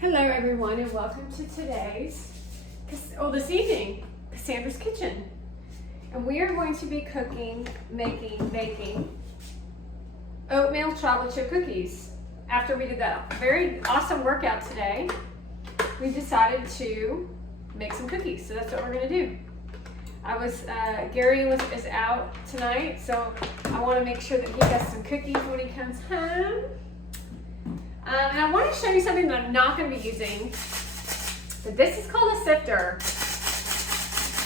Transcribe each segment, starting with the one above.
Hello everyone and welcome to this evening, Cassandra's Kitchen. And we are going to be baking oatmeal chocolate chip cookies. After we did that very awesome workout today, we decided to make some cookies. So that's what we're gonna do. Gary is out tonight, so I wanna make sure that he gets some cookies when he comes home. And I want to show you something that I'm not going to be using. But this is called a sifter.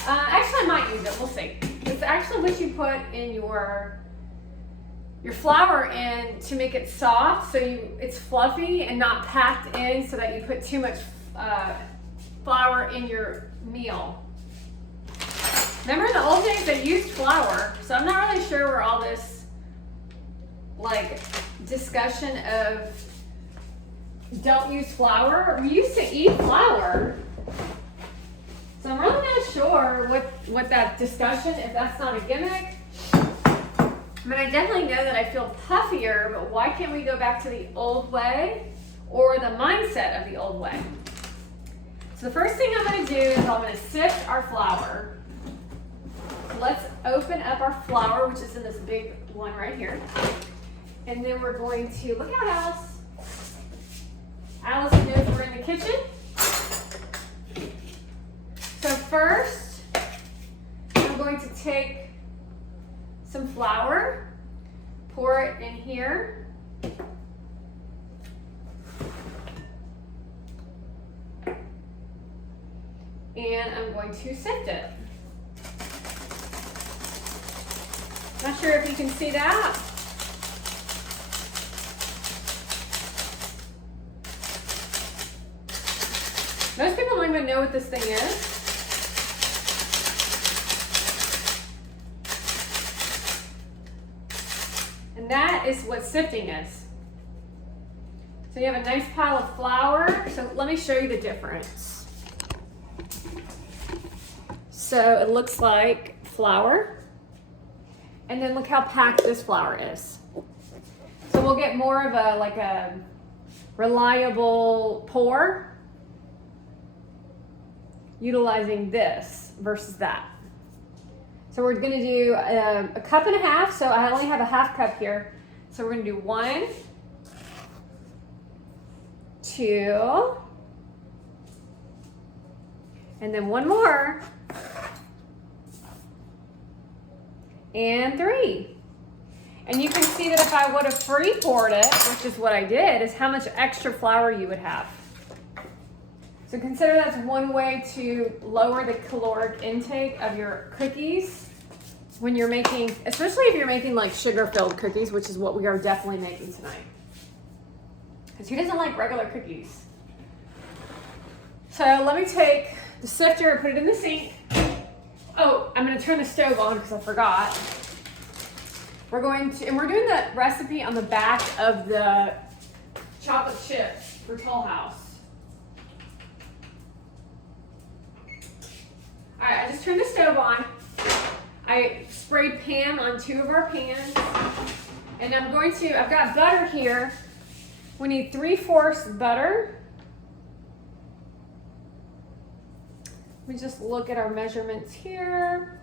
Actually, I might use it. We'll see. It's actually what you put in your flour in to make it soft, so it's fluffy and not packed in, so that you put too much flour in your meal. Remember in the old days they used flour, so I'm not really sure where all this discussion of don't use flour. We used to eat flour, so I'm really not sure what that discussion, if that's not a gimmick. I mean, I definitely know that I feel puffier, but why can't we go back to the old way or the mindset of the old way? So the first thing I'm going to do is I'm going to sift our flour. Let's open up our flour, which is in this big one right here, and then we're going to look out, Alice. Alice knows we're in the kitchen. So first, I'm going to take some flour, pour it in here. And I'm going to sift it. Not sure if you can see that. Most people don't even know what this thing is. And that is what sifting is. So you have a nice pile of flour. So let me show you the difference. So it looks like flour. And then look how packed this flour is. So we'll get more of a reliable pour utilizing this versus that. So we're gonna do a cup and a half, so I only have a half cup here. So we're gonna do 1, 2, and then 1 more, and 3. And you can see that if I would have free poured it, which is what I did, is how much extra flour you would have. So consider that's one way to lower the caloric intake of your cookies when you're making, especially if you're making like sugar-filled cookies, which is what we are definitely making tonight. Because who doesn't like regular cookies? So let me take the sifter and put it in the sink. Oh, I'm gonna turn the stove on because I forgot. We're doing the recipe on the back of the chocolate chips for Toll House. All right, I just turned the stove on. I sprayed Pam on 2 of our pans. And I've got butter here. We need 3/4 butter. Let me just look at our measurements here.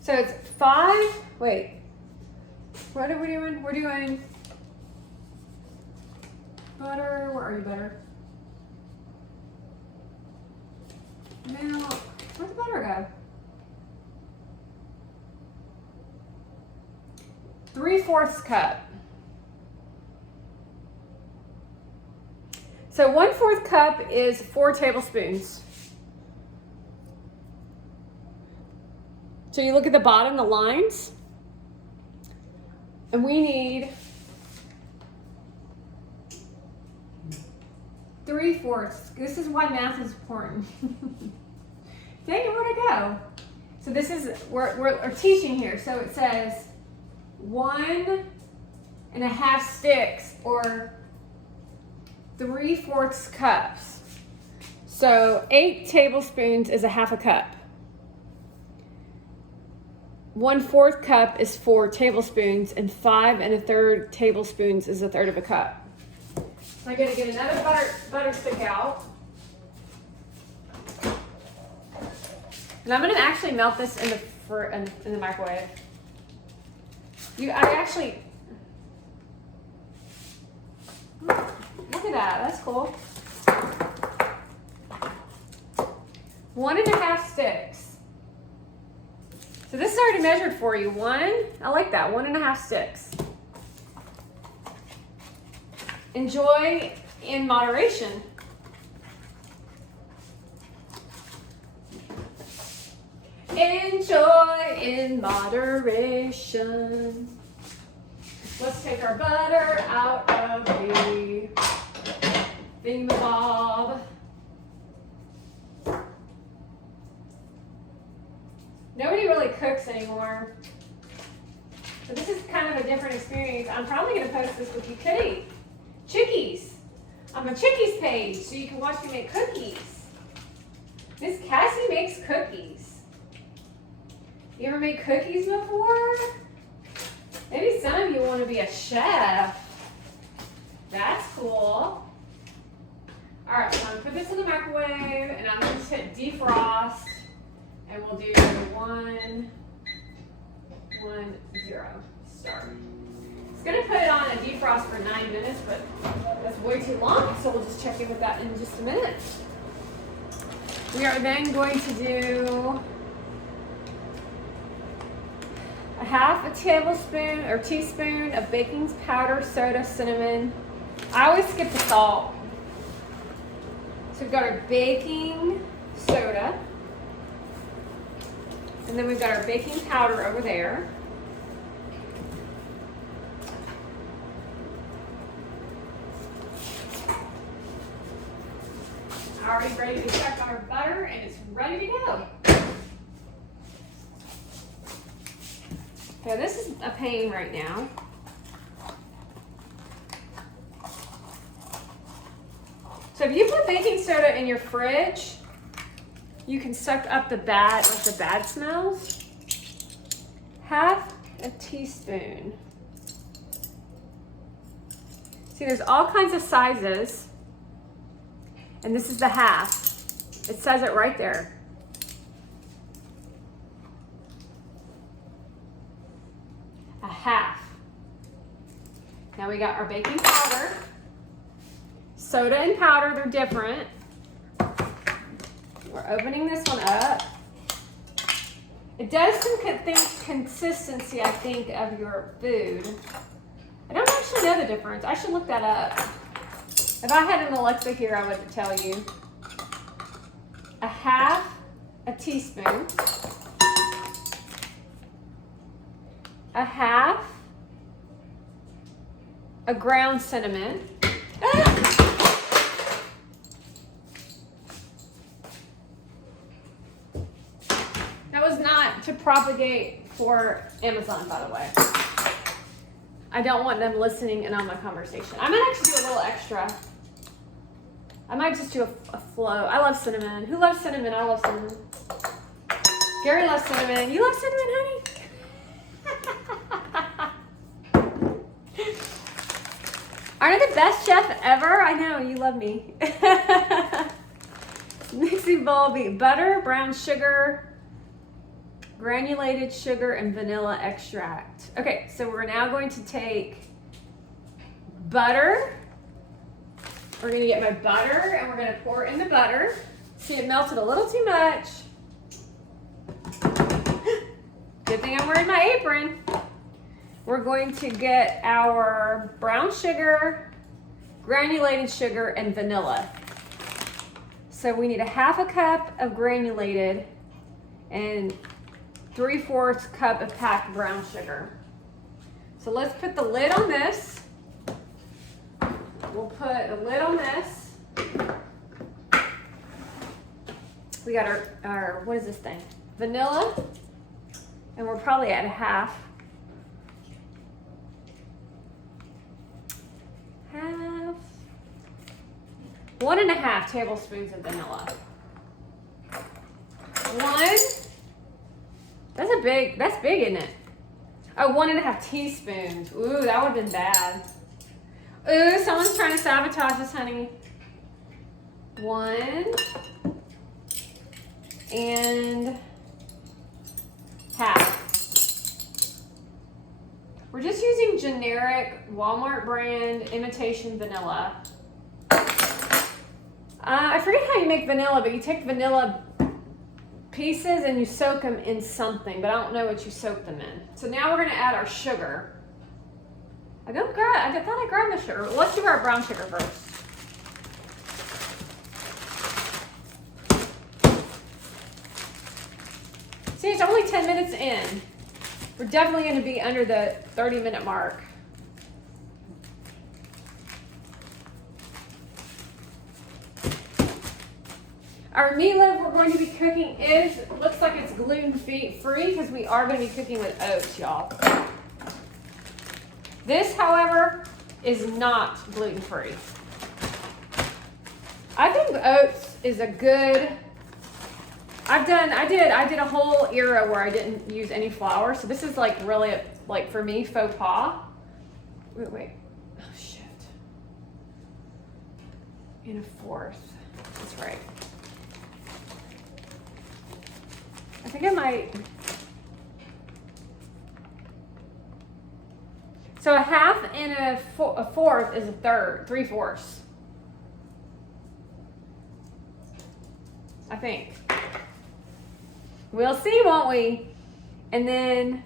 So it's 5, wait, what are we doing? We're doing butter, where are you, butter? Now, where'd the butter go? 3/4 cup. So 1/4 cup is 4 tablespoons. So you look at the bottom, the lines, and we need 3/4. This is why math is important. Dang it, where'd it go? So this is, we're teaching here. So it says 1.5 sticks or 3/4 cups. So 8 tablespoons is a half a cup. 1/4 cup is 4 tablespoons, and 5 1/3 tablespoons is 1/3 of a cup. So I'm gonna get another butter stick out. And I'm gonna actually melt this in the microwave. Look at that, that's cool. 1 1/2 sticks. So this is already measured for you. I like that, 1 1/2 sticks. Enjoy in moderation. Enjoy in moderation. Let's take our butter out of the thingamabob. Nobody really cooks anymore. So this is kind of a different experience. I'm probably going to post this with you too. Chickies. On my Chickies page so you can watch me make cookies. Miss Cassie makes cookies. You ever made cookies before? Maybe some of you want to be a chef. That's cool. Alright, so I'm going to put this in the microwave and I'm going to hit defrost. And we'll do 1, 0, start. It's gonna put it on a defrost for 9 minutes, but that's way too long, so we'll just check in with that in just a minute. We are then going to do a 1/2 tablespoon or teaspoon of baking powder, soda, cinnamon. I always skip the salt. So we've got our baking soda. And then we've got our baking powder over there. Already ready to check our butter, and it's ready to go. So this is a pain right now. So if you put baking soda in your fridge, you can suck up the bad smells. 1/2 teaspoon. See, there's all kinds of sizes. And this is the 1/2. It says it right there. A 1/2. Now we got our baking powder. Soda and powder, they're different. We're opening this one up. It does some consistency, I think, of your food. I don't actually know the difference. I should look that up. If I had an Alexa here, I would tell you. A 1/2 teaspoon. A 1/2 ground cinnamon. That was not to propagate for Amazon, by the way. I don't want them listening in on my conversation. I might actually do a little extra. I might just do a flow. I love cinnamon. Who loves cinnamon? I love cinnamon. Gary loves cinnamon. You love cinnamon, honey? Aren't I the best chef ever? I know, you love me. Mixing bowl, be butter, brown sugar, granulated sugar, and vanilla extract. Okay, so we're now going to take butter. We're gonna get my butter and we're gonna pour it in the butter. See, it melted a little too much. Good thing I'm wearing my apron. We're going to get our brown sugar, granulated sugar, and vanilla. So we need a 1/2 cup of granulated and 3/4 cup of packed brown sugar. So let's put the lid on this. We'll put the lid on this. We got our what is this thing? Vanilla. And we're probably at a 1/2. 1 1/2 tablespoons of vanilla. That's a big. That's big, isn't it? Oh, 1.5 teaspoons. Ooh, that would have been bad. Ooh, someone's trying to sabotage us, honey. 1 and half. We're just using generic Walmart brand imitation vanilla. I forget how you make vanilla, but you take vanilla pieces and you soak them in something, but I don't know what you soak them in. So now we're going to add our sugar. I thought I grabbed the sugar. Let's do our brown sugar first. See, it's only 10 minutes in. We're definitely going to be under the 30-minute mark. Our meatloaf we're going to be cooking looks like it's gluten-free because we are going to be cooking with oats, y'all. This, however, is not gluten-free. I think oats is a good. I did a whole era where I didn't use any flour, so this is like really like for me faux pas. Wait. Oh shit. In a fourth. That's right. I think I might. So a half and a fourth is a third, 3/4. I think. We'll see, won't we? And then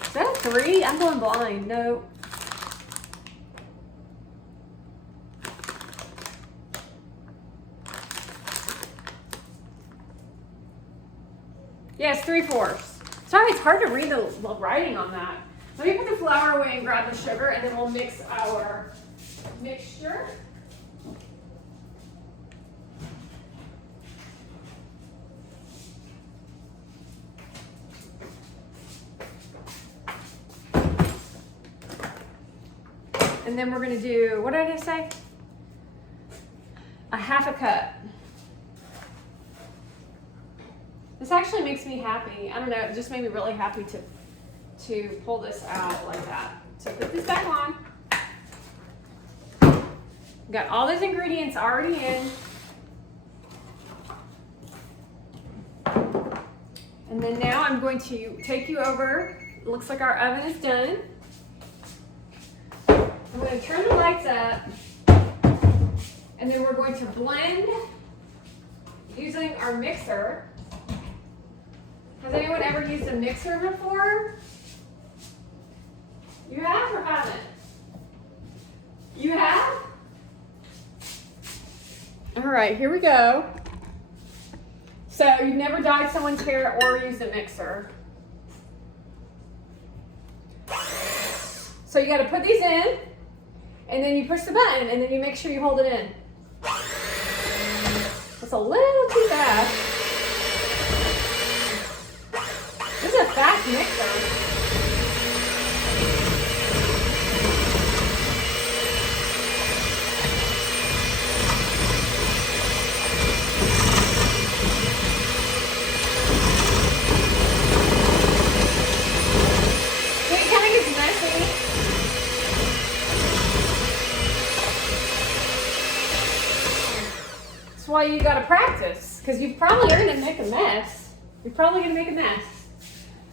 is that a 3? I'm going blind. No. Yes, 3/4. Sorry, it's hard to read the writing on that. Let me put the flour away and grab the sugar, and then we'll mix our mixture. And then we're going to do, what did I say? A half a cup. This actually makes me happy. I don't know, it just made me really happy to pull this out like that. So put this back on. Got all those ingredients already in. And then now I'm going to take you over. It looks like our oven is done. I'm going to turn the lights up, and then we're going to blend using our mixer. Has anyone ever used a mixer before? You have or haven't? You have? All right, here we go. So you've never dyed someone's hair or used a mixer. So you got to put these in. And then you push the button, and then you make sure you hold it in. It's a little too fast. This is a fast mixer. So it kind of gets messy. That's why you gotta practice, because you probably are gonna make a mess. You're probably gonna make a mess.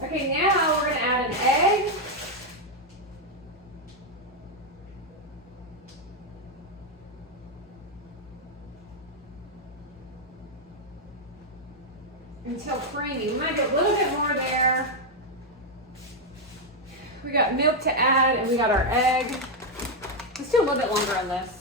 Okay, now we're gonna add an egg. Until creamy. We might get a little bit more there. We got milk to add, and we got our egg. Let's do a little bit longer on this.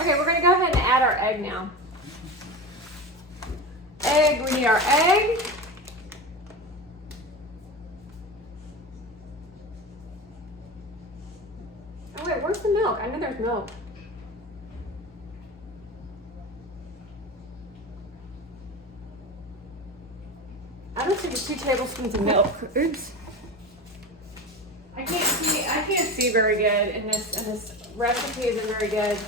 Okay, we're going to go ahead and add our egg now. egg. We need our egg. Oh wait, where's the milk? I know there's milk. I don't think it's 2 tablespoons of milk. Oops. I can't see very good, and this recipe isn't very good.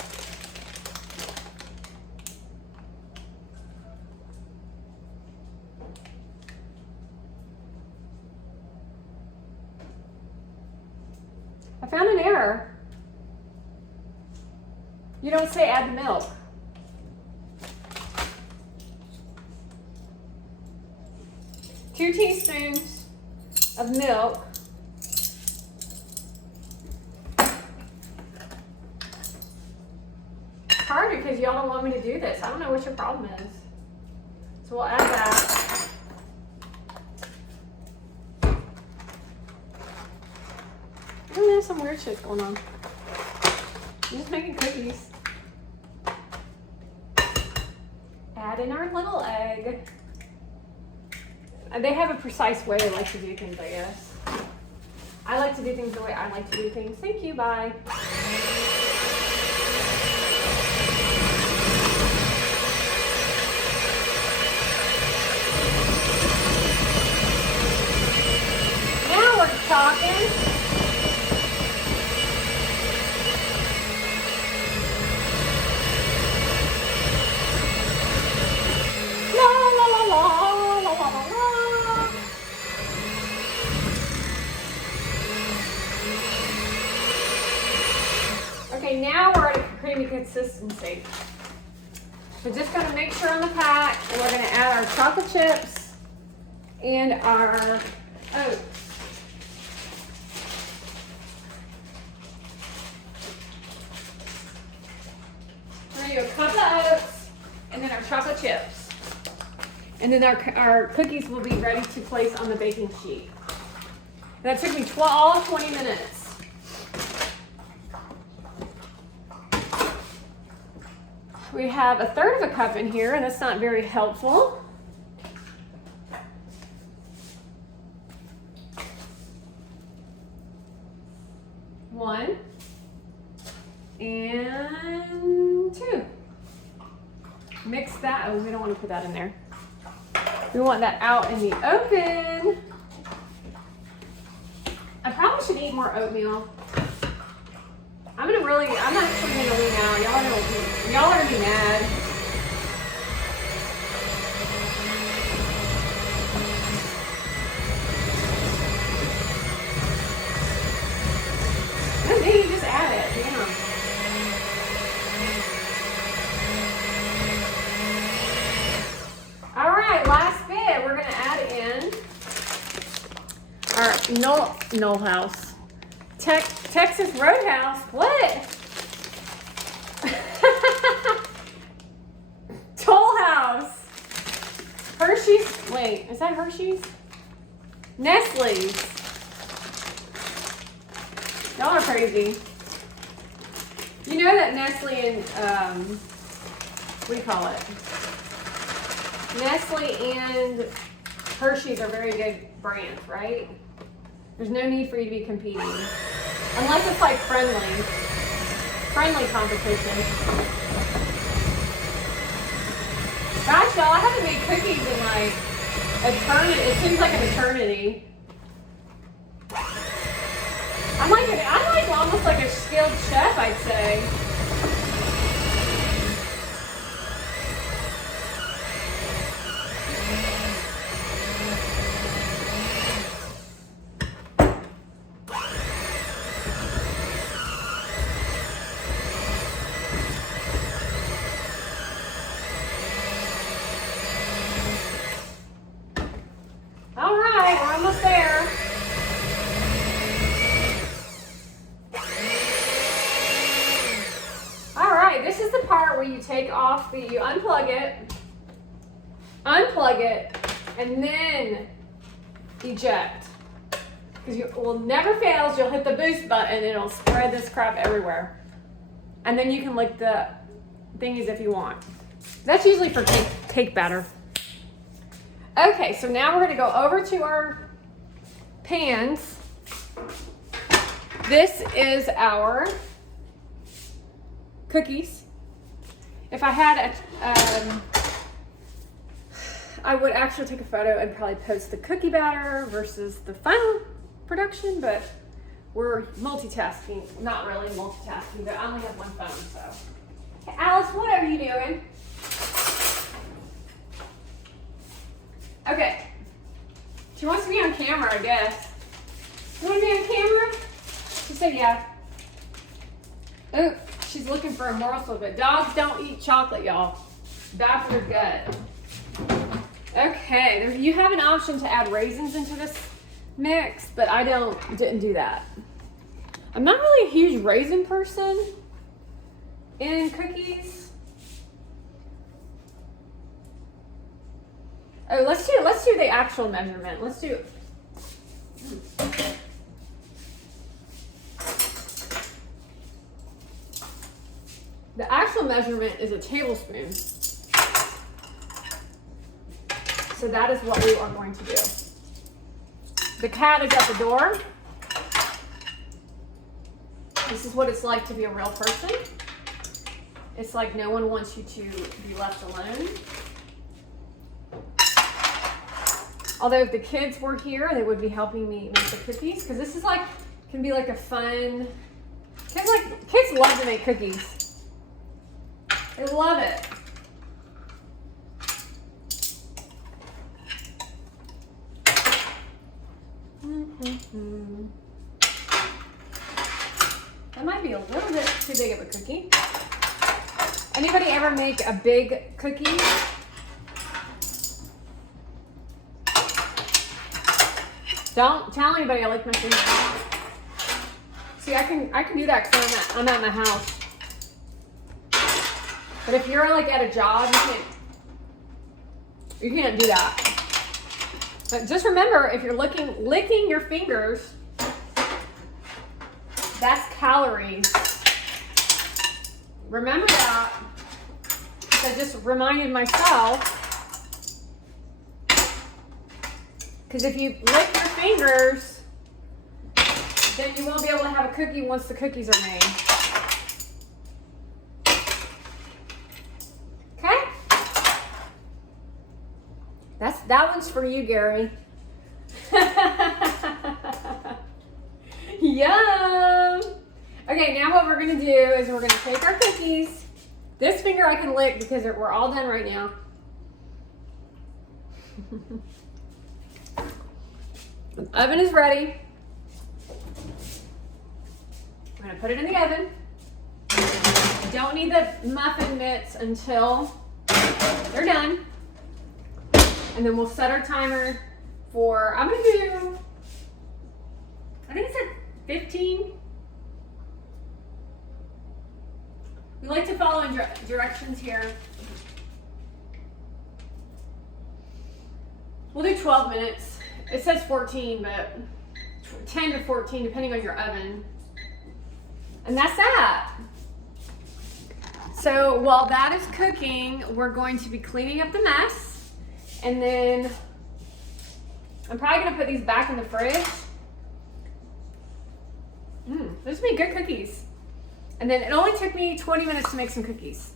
I found an error. You don't say add the milk. Two teaspoons of milk. It's hard because y'all don't want me to do this. I don't know what your problem is. So we'll add that. Oh, there's some weird shit going on. I'm just making cookies. Add in our little egg. They have a precise way they like to do things, I guess. I like to do things the way I like to do things. Thank you, bye. Now we're talking. La la la la la la la. Okay, now we're at a creamy consistency. We're just going to make sure on the pack, and we're going to add our chocolate chips and our oats. We're going to do a cup of oats and then our chocolate chips. And then our cookies will be ready to place on the baking sheet. That took me all 20 minutes. We have 1/3 of a cup in here, and that's not very helpful. One and 2. Mix that. Oh, we don't want to put that in there. We want that out in the open. I probably should eat more oatmeal. I'm actually gonna lean out. Y'all are gonna be mad. No, maybe you just add it. Damn. All right, last bit. We're gonna add in our Knoll House. Texas Roadhouse. What? Toll House. Hershey's. Wait, is that Hershey's? Nestle's. Y'all are crazy. You know that Nestle and what do you call it? Nestle and Hershey's are very good brands, right? There's no need for you to be competing. Unless it's like friendly competition. Gosh, y'all, I haven't made cookies in like eternity. It seems like an eternity. I'm like almost like a skilled chef, I'd say. All right, we're almost there. All right, this is the part where you take off you unplug it, and then eject. Because you will never fails, you'll hit the boost button and it'll spread this crap everywhere. And then you can lick the thingies if you want. That's usually for cake batter. Okay, so now we're gonna go over to our pans. This is our cookies. If I had I would actually take a photo and probably post the cookie batter versus the final production, but we're multitasking. Not really multitasking, but I only have one phone, so. Hey, Alice, what are you doing? Okay. She wants to be on camera, I guess. You want to be on camera? She said yeah. Oh, she's looking for a morsel, but dogs don't eat chocolate, y'all. Bad for their gut. Okay, you have an option to add raisins into this mix, but I didn't do that. I'm not really a huge raisin person in cookies. Oh, let's do the actual measurement. Let's do. The actual measurement is a tablespoon. So that is what we are going to do. The cat is at the door. This is what it's like to be a real person. It's like no one wants you to be left alone. Although if the kids were here, they would be helping me make the cookies, because this is like, can be like a fun, kids love to make cookies. They love it. That might be a little bit too big of a cookie. Anybody ever make a big cookie? Don't tell anybody I lick my fingers. See, I can do that because I'm at my house. But if you're like at a job, you can't do that. But just remember, if you're licking your fingers, that's calories. Remember that. I just reminded myself. Because if you lick your fingers, then you won't be able to have a cookie once the cookies are made. Okay? That one's for you, Gary. Yum! Okay, now what we're gonna do is we're gonna take our cookies. This finger I can lick because we're all done right now. The oven is ready. We're gonna put it in the oven. You don't need the muffin mitts until they're done. And then we'll set our timer for, I'm gonna do, I think it's at 15. We like to follow directions here. We'll do 12 minutes. It says 14, but 10 to 14, depending on your oven. And that's that. So while that is cooking, we're going to be cleaning up the mess. And then I'm probably gonna put these back in the fridge. Those would be good cookies. And then it only took me 20 minutes to make some cookies.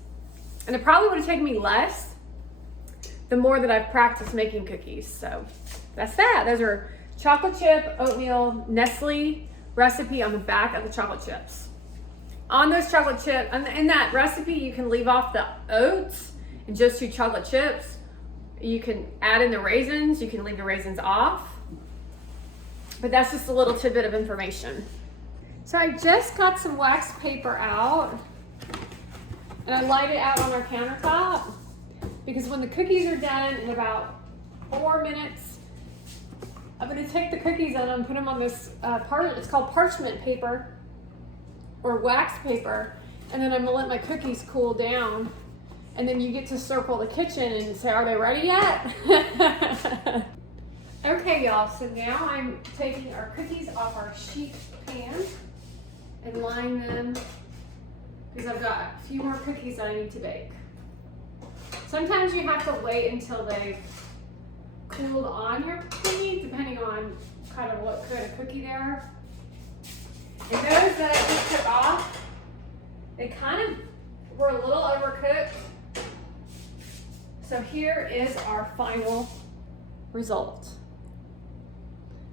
And it probably would have taken me less the more that I've practiced making cookies. So that's that. Those are chocolate chip, oatmeal, Nestle recipe on the back of the chocolate chips. On those chocolate chips, in that recipe, you can leave off the oats and just do chocolate chips. You can add in the raisins. You can leave the raisins off. But that's just a little tidbit of information. So I just got some wax paper out and I light it out on our countertop because when the cookies are done in about 4 minutes, I'm going to take the cookies and put them on this it's called parchment paper or wax paper, and then I'm going to let my cookies cool down, and then you get to circle the kitchen and say, are they ready yet? Okay, y'all, so now I'm taking our cookies off our sheet pan and line them because I've got a few more cookies that I need to bake. Sometimes you have to wait until they've cooled on your cookie, depending on kind of what kind of cookie they are. And those that I just took off, they kind of were a little overcooked. So here is our final result.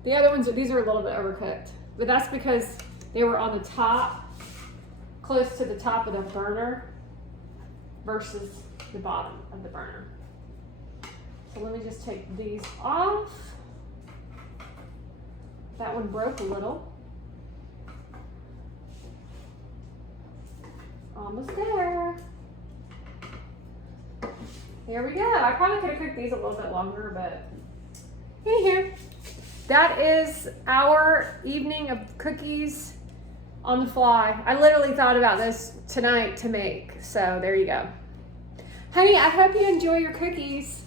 The other ones, these are a little bit overcooked, but that's because they were on the top, close to the top of the burner versus the bottom of the burner. So let me just take these off. That one broke a little. Almost there. There we go. I probably could have cooked these a little bit longer, but anywho, that is our evening of cookies on the fly. I literally thought about this tonight to make, so there you go. Honey, I hope you enjoy your cookies.